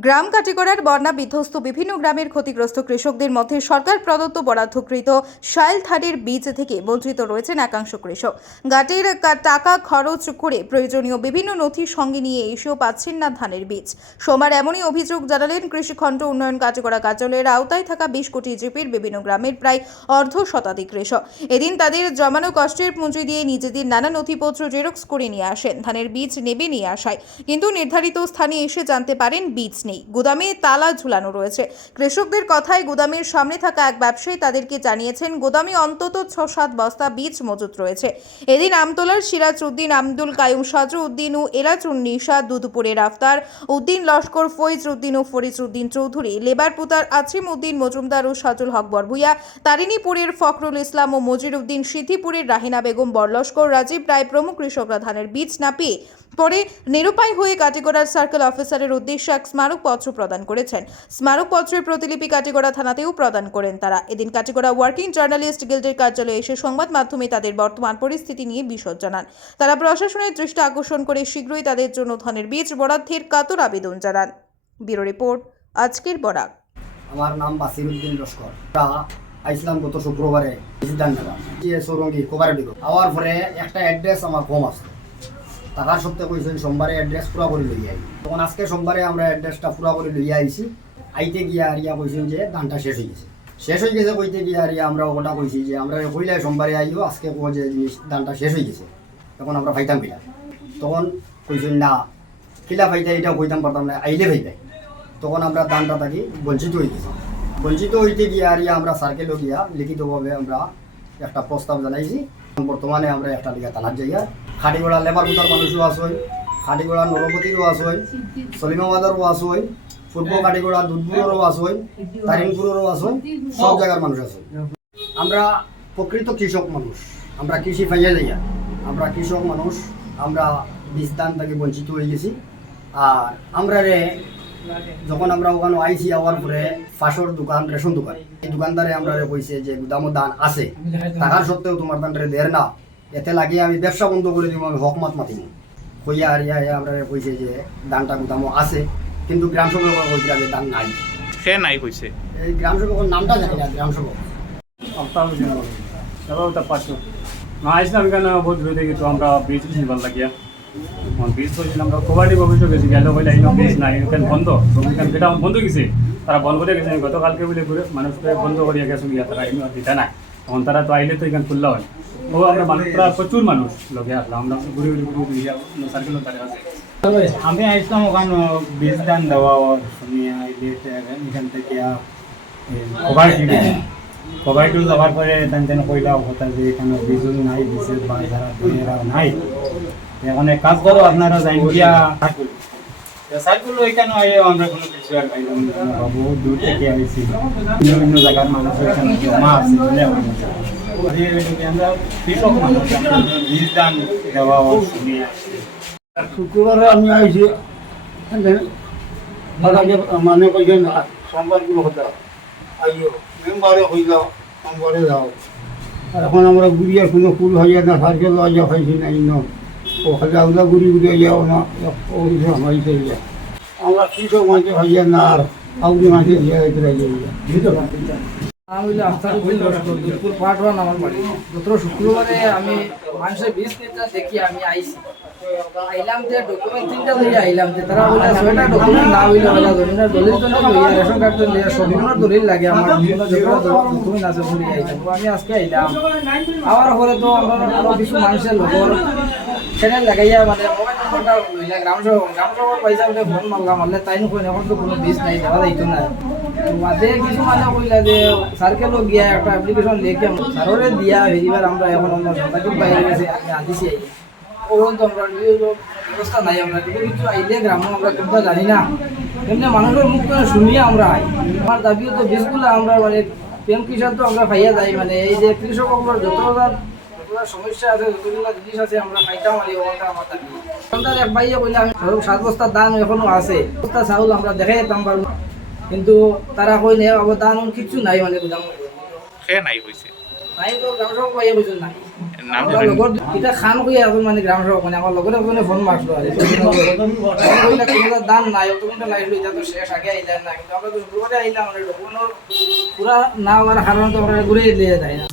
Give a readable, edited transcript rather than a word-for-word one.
গ্রাম কাটিগড়ার বন্যা বিধ্বস্ত বিভিন্ন গ্রামের ক্ষতিগ্রস্ত কৃষকদের মধ্যে সরকার প্রদত্ত বরাদ্দকৃত শাইল ধানের বীজ থেকে বঞ্চিত রয়েছেন একাংশ কৃষক। গাটের টাকা খরচ করে প্রয়োজনীয় বিভিন্ন নথি সঙ্গে নিয়ে এসেও পাচ্ছেন না ধানের বীজ। সোমবার এমনই অভিযোগ জানালেন কৃষিখণ্ড উন্নয়ন কাটিগড়া কার্যালয়ের আওতায় থাকা 20 কোটি জিপির বিভিন্ন গ্রামের প্রায় অর্ধ শতাধিক কৃষক। এদিন তাদের জমানো কষ্টের পুঁজি দিয়ে নিজেদের নানা নথিপত্র জেরক্স করে নিয়ে আসেন ধানের বীজ নেবে নিয়ে আসায়, কিন্তু নির্ধারিত স্থানে এসে জানতে পারেন বীজ নেই, গুদামে তালা ঝুলানো রয়েছে। কৃষকদের কথায় গুদামের সামনে থাকা এক ব্যবসায়ী তাদেরকে জানিয়েছেন গোদামে অন্তত 6-7 বস্তা বীজ মজুত রয়েছে। এদিন আমতলার সিরাজ উদ্দিন, আব্দুল কায়ুম, সাজু উদ্দিন ও এলাচুন্নিশা, দুদুপুরের আফতার উদ্দিন লস্কর, ফৈজ উদ্দিন ও ফরিজ উদ্দিন চৌধুরী, লেবারপুতার আজিম উদ্দিন মজুমদার ও সাজুল হক বরভুইয়া, তারিণীপুরের ফখরুল ইসলাম ও মজির উদ্দিন, সিদ্ধিপুরের রাহিনা বেগম বরলস্কর, রাজীব রায় প্রমুখ কৃষকরা ধানের বীজ না পেয়ে পরে নিরুপায় হয়ে কাটিগড়ার সার্কেল অফিসারের উদ্দেশ্যে এক স্মারকপত্র প্রদান করেছেন। স্মারকপত্রের প্রতিলিপি কাটিগড়া থানাতেও প্রদান করেন তারা। এদিন কাটিগড়া ওয়ার্কিং জার্নালিস্ট গিল্ডের কার্যালয়ে এসে সংবাদ মাধ্যমে তাদের বর্তমান পরিস্থিতি নিয়ে বিশদ জানান। তারা প্রশাসনের দৃষ্টি আকর্ষণ করে শীঘ্রই তাদের জন্য ধানের বীজ বরাদ্দের কাতর আবেদন জানান। ব্যুরো রিপোর্ট, আজকের বরাক। আমার নাম বাসিরুদ্দিন লস্কর। আইসলাম গত শুক্রবারে সিদ্ধান্ত সৌরঙ্গী কোপারেটিভ আওয়ার পরে একটা অ্যাড্রেস আমার কম আছে, টাকার সত্ত্বে কইছেন সোমবারে অ্যাড্রেস পুরা করে লইয়া আই। তখন আজকে সোমবারে আমরা অ্যাড্রেসটা পুরা করে লইয়া আইছি। আইতে গিয়া আরিয়া কইছেন যে ধানটা শেষ হয়ে গেছে কইতে গিয়া আরিয়া আমরা ওটা কইছি যে আমরা কইলে সোমবারে আইও, আজকে কো যে ধানটা শেষ হয়ে গেছে, তখন আমরা ফাইতাম কিলা। তখন কইছেন না কিলা ফাইতে এটা কইতাম পারতাম না, আইলে ফাইতাই। তখন আমরা ধানটা থাকি বঞ্চিত হয়ে গেছি। বঞ্চিত হইতে গিয়া আরিয়া আমরা সার্কেলও গিয়া লিখিতভাবে আমরা একটা প্রস্তাব জানাইছি। বর্তমানে আমরা একটা লিগা তালার জায়গা খাটিগড়া লেবার বুতার মানুষও আছে, খাটিগড়া নরপতিরও আছে, সলিমাবাদারও আছে, পূর্ব খাটিগড়া দুধপুরেরও আছে, তারিণপুরেরও আছে, সব জায়গার মানুষ আছে। আমরা প্রকৃত কৃষক মানুষ, আমরা কৃষি ফাইয়া যাইয়া, আমরা কৃষক মানুষ, আমরা বীজ দান থেকে বঞ্চিত হয়ে গেছি। আর আমরা যখন আমরা ওখানে আইসি আওয়ার পরে ফাঁসর দোকান, রেশন দোকান, এই দোকানদারে আমরা কইছে যে গুদামো দান আছে, টাকার সত্ত্বেও তোমার দানটা দের না, এতে লাগিয়ে আমি ব্যবসা বন্ধ করে দিব, আমি হকমাত মাতিব কইয়া আরিয়া আমরা কইছে যে দানটা গুদামো আছে, কিন্তু গ্রাম সেবক কইছিল যে দান নাই। সে নাই কইছে, এই গ্রাম সেবকের নামটা জানি না। গ্রাম সেবক আসলাম কেন বহুত দূরে থেকে, তো আমরা বীজ নিবার লাগিয়া বীজ বলছি আমরা কোভারটি অফিসে গেছি, গেল বলে এই বীজ নাই, এখানে বন্ধ, যেটা বন্ধ গেছে তারা বন্ধ করে গেছে। গতকালকে বলে ঘুরে মানুষকে বন্ধ করিয়া গেছে গিয়া, তারা এমনি দিতে নাই। তখন তারা তো আইলে তো এখানে খুললা হয়। ও আমরা মানুষ প্রায় প্রচুর মানুষ লগে আসলাম, আমরা ঘুরে সার্কেল আছে। আমি আসলাম ওখানে বীজ দান দেওয়া এখান থেকে কোভারটি যাওয়ার পরে তেন কইলা কথা যে এখানে বীজ নাই, বীজের বাজার নাই। এখন এক কাজ করো, আপনারা যাই গিয়া সাইকেল ওইখানে আমরা কোনো কিছু আর পাইলাম না, বহু দূর থেকে আইছি, বিভিন্ন জায়গার মানুষ এখানে জমা আছে বলে আমরা কৃষক মানুষ বীজ দান দেওয়া শুনি। শুক্রবারে আমি আইছি, মানে কইছেন সোমবারগুলো হতে আইও, মেম্বারে হয়ে যাও, সোমবারে যাও। এখন আমরা গুড়িয়ার কোনো ফুল হইয়া না, সার্কেল আইয়া খাইছি নাই ন, ও হাজার গুড়ি গুড়িয়ে যাও না, হয়েছে আমরা কৃষক মাঝে হইয়া না, আর আউরি মাঝে দিয়ে আমি আফতারুদ্দিন লস্কর, দুধপুর পার্ট 1 আমার বাড়ি। গত শুক্রবারে আমি মানুষের বীজ নিতে দেখি আমি আইছি, আইলাম যে ডকুমেন্ট 3টা লইয়া আইলাম, যে তারা বলে 6টা ডকুমেন্ট না হইলে বলা জমিনের দলিল তো লইয়া, রেশন কার্ড তো লইয়া, সবগুলোর দলিল লাগে আমার, যেগুলো ডকুমেন্ট আছে বলে আইলাম। আমি আজকে আইলাম, আবার পরে তো আমরা কিছু মানুষের লোকর চ্যানেল লাগাইয়া মানে মোবাইল নম্বরটা লইলা গ্রাম সভা পয়সা উঠে ফোন মারলাম, মারলে তাই নয় এখন তো কোনো বীজ নাই, দেওয়া যাইতো না। মাঝে কিছু মানে কইলা যে সার্কেলও গিয়া একটা অ্যাপ্লিকেশন লিখে সাররে দিয়া ভেরিবার আমরা এখন আমরা সরকারি বাইরে গেছে আদিছি আই ওরকম তো আমরা ব্যবস্থা নাই। আমরা কিছু আইলে গ্রামে আমরা কিন্তু জানি না, এমনি মানুষের মুখ শুনিয়ে আমরা আই। আমার দাবিও তো বীজগুলো আমরা মানে প্রেম কৃষক তো আমরা পাইয়া যাই, মানে এই যে কৃষকগুলোর যতটা সমস্যা আছে, যতগুলো জিনিস আছে আমরা পাইতাম আর ওটা আমার দাবি। সন্তান এক ভাইয়া বললে আমি 7 বস্তার দান এখনো আছে, বস্তা চাউল আমরা দেখাই যেতাম পারবো, কিন্তু তারা কই নেই অবদান কিছু নাই, মানে গুদাম সে নাই কইছে নাই তো গ্রাম সভা পাইয়া বুঝুন নাই। নাম আমার লগর এটা খান কই এখন মানে গ্রাম সভা মানে আমার লগর একজনে ফোন মারলো আর কইলা কোনো দান নাই অতটা লাইলো এটা তো শেষ আগে আইলেন না কিন্তু আমরা তো শুক্রবারে আইলাম মানে ডকুমেন্টর পুরা না হওয়ার কারণে তো আমরা ঘুরে দিয়ে যাই না